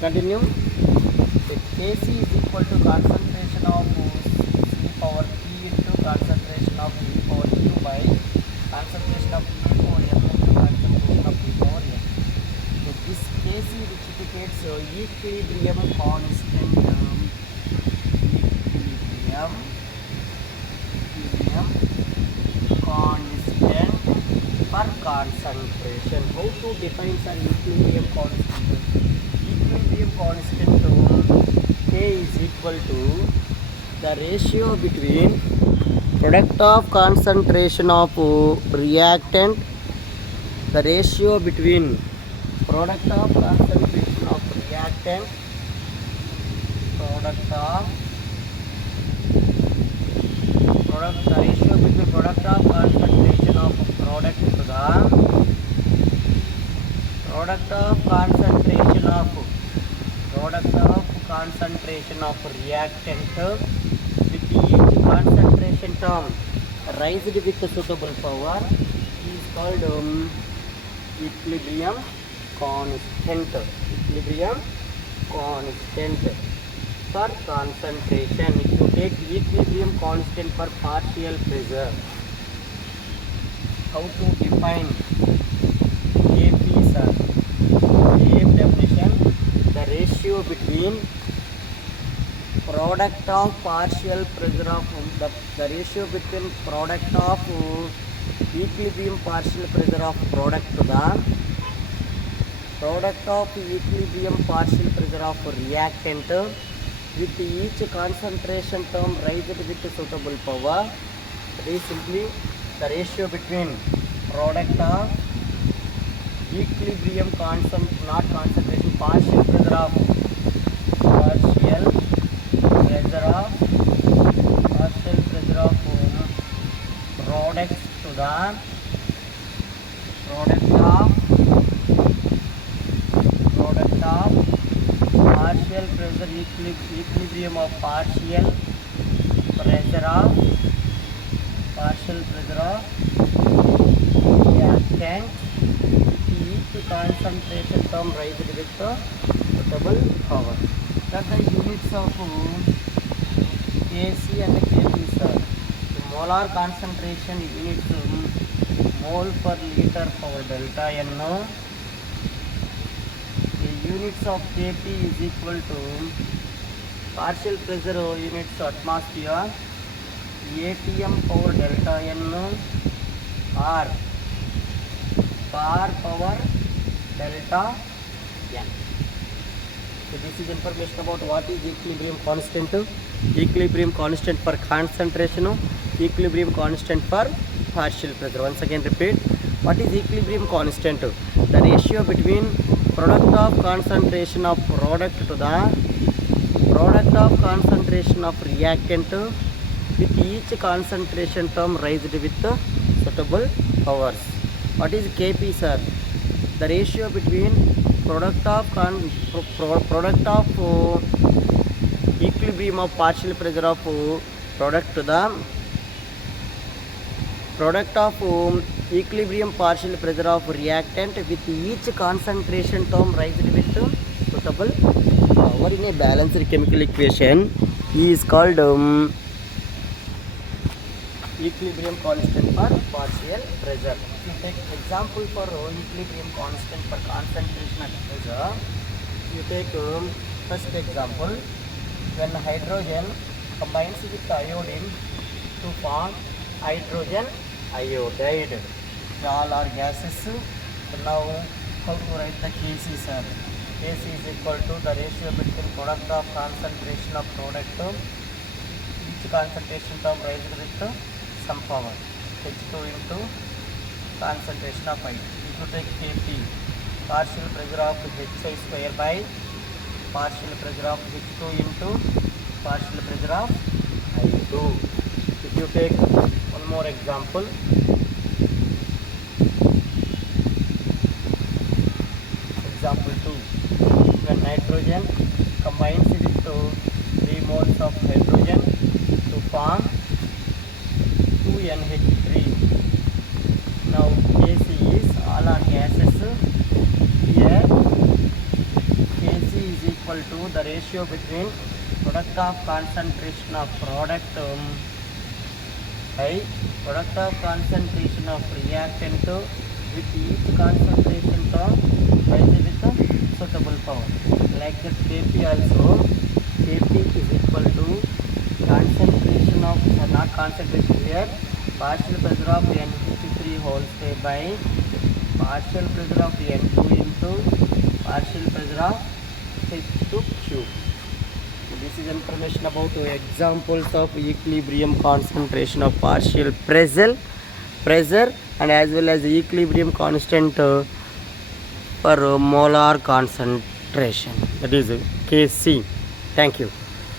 continue. The Kc is equal to concentration of C power P into concentration of E power Q by concentration of E power M into concentration of E power N. So this Kc which indicates equilibrium constant constant per concentration. How to define an equilibrium constant? Equilibrium constant K is equal to the ratio between product of concentration of reactant, the ratio between product of concentration of reactant, the ratio between product of concentration of product to the product of concentration of reactant with each concentration term raised with suitable power is called equilibrium constant. Equilibrium constant per concentration. If you take equilibrium constant for partial pressure, how to define Kp, sir? Same definition. The ratio between product of partial pressure of the ratio between product of equilibrium partial pressure of product to the product of equilibrium partial pressure of reactant with each concentration term raised with suitable power. That is simply the ratio between product of equilibrium not concentration, partial pressure of products to the product of partial pressure equilibrium of partial pressure of reactant with each concentration term raised with suitable power. That the units of Kc and Kp, sir. The molar concentration units mole per liter power delta N. The units of Kp is equal to partial pressure units atmosphere atm power delta N or bar power delta N. So this is information about what is equilibrium constant. Equilibrium constant for concentration, equilibrium constant for partial pressure. Once again repeat, what is equilibrium constant? The ratio between product of concentration of product to the product of concentration of reactant with each concentration term raised with suitable powers. What is Kp, sir? The ratio between product of equilibrium of partial pressure of product to the product of equilibrium partial pressure of reactant with each concentration term raised with suitable power in a balanced chemical equation is called equilibrium constant for partial pressure. If you take example for equilibrium constant for concentration at pressure, you take first example, when hydrogen combines with iodine to form hydrogen iodide. All are gases. So now how to write the Kc, sir? Kc is equal to the ratio between product of concentration of product, each concentration term raised with some power, H2 into concentration of I. If you take Kp, partial pressure of Hi square by partial pressure of H2 into partial pressure of I2. If you take one more example, example 2, when nitrogen combines with 3 moles of hydrogen to form 2NH3. Now Kc is all are gases. Here Kc is equal to the ratio between product of concentration of product by product of concentration of reactant with each concentration term divided with the suitable power. Like that Kp also, Kp is equal to concentration of, not concentration here, partial pressure of N53 whole square by partial pressure of N2 into partial pressure of H2Q. This is information about examples of equilibrium concentration of partial pressure and as well as equilibrium constant for molar concentration, that is Kc. Thank you.